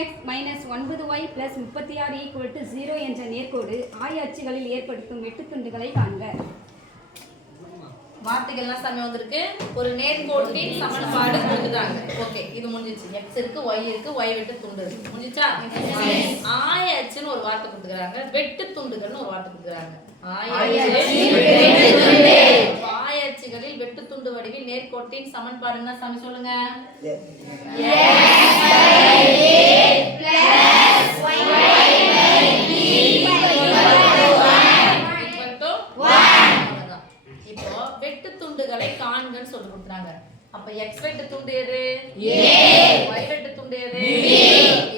9x minus 9y plus 36 equal to 0 என்ற நேர்கோடு ஆய அச்சுகளில் ஏற்படுத்தும் வெட்டுத்துண்டுகளை காண்க. வார்த்தைகள்லாம் சமயம் வந்திருக்கு. ஒரு நேர்கோட்டின் சமன்பாடு கொடுத்துட்டாங்க. ஓகே, இது முடிஞ்சிச்சு. x இருக்கு, y இருக்கு, y வெட்டு துண்டு இருக்கு. முடிஞ்சிச்சா? ஆய அச்சுன்னு ஒரு வார்த்தை கொடுத்துக்கறாங்க. வெட்டு துண்டுகள்னு ஒரு வார்த்தை கொடுத்துக்கறாங்க. ஆய அச்சுகளில் வெட்டு துண்டு வடிவில் நேர்கோட்டின் சமன்பாடு என்ன சாமி சொல்லுங்க? துண்டுகளை காண்கன்னு சொல்லி கொடுத்தாங்க. அப்ப x வெட்டு துண்டு எது? a. y வெட்டு துண்டு எது? b.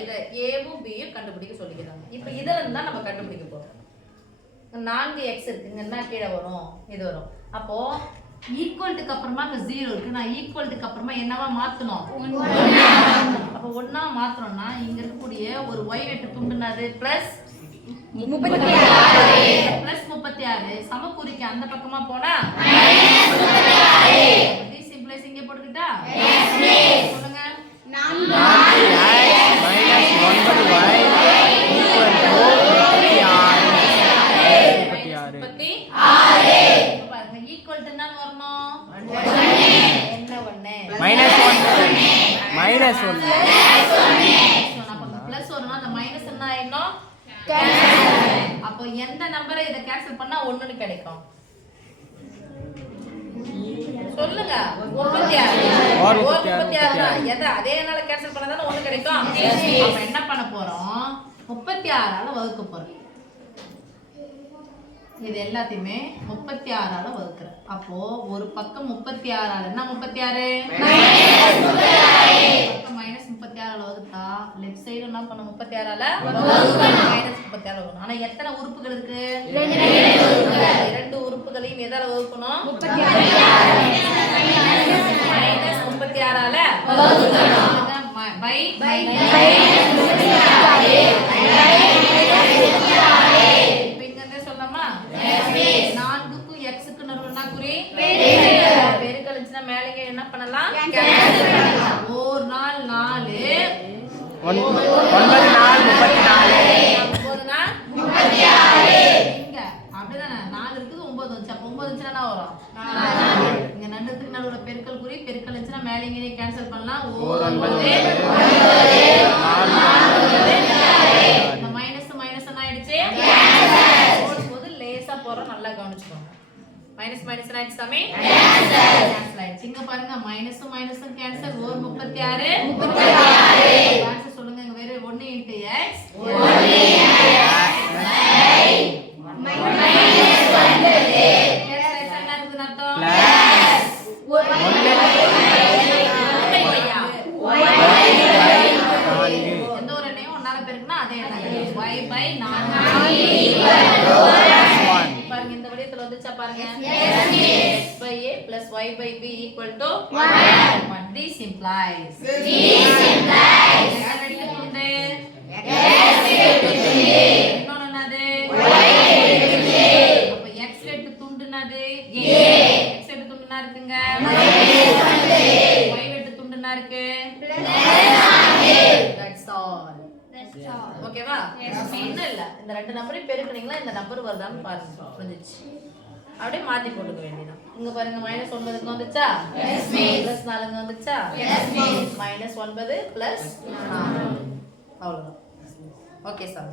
இத a வும் b யும் கண்டுபிடிக்க சொல்லிக்கிறாங்க. இப்போ இதல இருந்து தான் நம்ம கண்டுபிடிக்க போறோம். 4x இருக்குங்கன்னா கீழ வரும், இது வரும். அப்போ ஈக்குவல்ட்டுக்கு அப்புறமா அங்க 0 இருக்கு. நான் ஈக்குவல்ட்டுக்கு அப்புறமா என்னவா மாத்தணும்? 1. அப்ப 1 மாத்தறோம்னா இங்க இருக்கக்கூடிய ஒரு y வெட்டு துண்டுனாது +36 சமக்குறிக்கு அந்த பக்கமா போனா -36 சிம்பிளைஸ் இங்க போட்டுக்கிட்டா சொல்லுங்க 4x - 9y = 36 பாருங்க ஈக்குவல் டு என்ன வரணும்? என்ன 1 அப்ப பிளஸ் வரணும். அந்த மைனஸ் என்ன ஆயிடும்? அப்போ எந்த நம்பரை இத கேன்சல் பண்ணா 1ன்னு கிடைக்கும்? சொல்லுங்க. 36 எதை அதேனால கேன்சல் பண்ணா தான 1 கிடைக்கும். அப்ப என்ன பண்ண போறோம்? 36ஆல வகுக்க போறோம். இது எல்லாத்தையுமே 36ஆல வகுக்குறேன். அப்போ ஒரு பக்கம் 36ஆல என்ன 36 பக்கம் -36ஆல வகுத்தா லெஃப்ட் சைடு என்ன பண்ண 36ஆல -36ஆல வகுக்கணும். ஆனா எத்தனை உறுப்புகள் இருக்கு? 2 உறுப்புகளையும் எதால வகுக்கணும்? -36ஆல வகுக்கணும். பை பெருக்கல் இருந்துச்சுன்னா மேலே என்ன பண்ணலாம்? ஒரு நாள் 4 9 நாள் 34 இங்க அப்படிதானே 4 இருக்குது 9 வந்துச்சு. அப்ப 9 வந்துச்சுன்னா என்ன வரும்? 4 இங்க நடுத்துக்கு நடுவுல பெருக்கல் குறி பெருக்கல் இருந்துச்சுன்னா மேலே இங்கே கேன்சல் பண்ணலாம். 9 இந்த மைனஸ் என்ன ஆயிடுச்சு? போடும்போது லேசா போறோம். நல்லா கவனிச்சுக்கோங்க. மைனஸ் என்ன ஆயிடுச்சு சாமி? கேன்சல் ஆயிடுச்சு. இங்க பாருங்க மைனஸும் கேன்சல். ஒரு 36 ஆன்சர் சொல்லுங்க. இங்க வேற 1 × x 1 என்ன இருக்குன்னு அர்த்தம்? எந்த ஒரு எண்ணையும் 1ஆல பெருக்கினா அதே எண்ணை y/4 பாருங்க. இந்த வடிவத்துல வந்துச்சா பாருங்க. x/a + y/b = 1. This implies அப்ப x வெட்டு துண்டுனது a. x வெட்டு துண்டுனா இருக்குங்க y வெட்டு துண்டுனா இருக்கு. That's all. ஓகேவா? என்ன இல்ல இந்த ரெண்டு நம்பரையும் பெருக்குனீங்களா இந்த நம்பர் வருதான்னு பாருங்க. புரிஞ்சிச்சு? அப்படியே மாத்தி போட்டுக்க வேண்டியதான். இங்க பாருங்க -9 வந்துச்சா? Yes miss. +4 வந்துச்சா? Yes miss. -9 + 4 அவ்வளவுதான். ஓகே சாமி.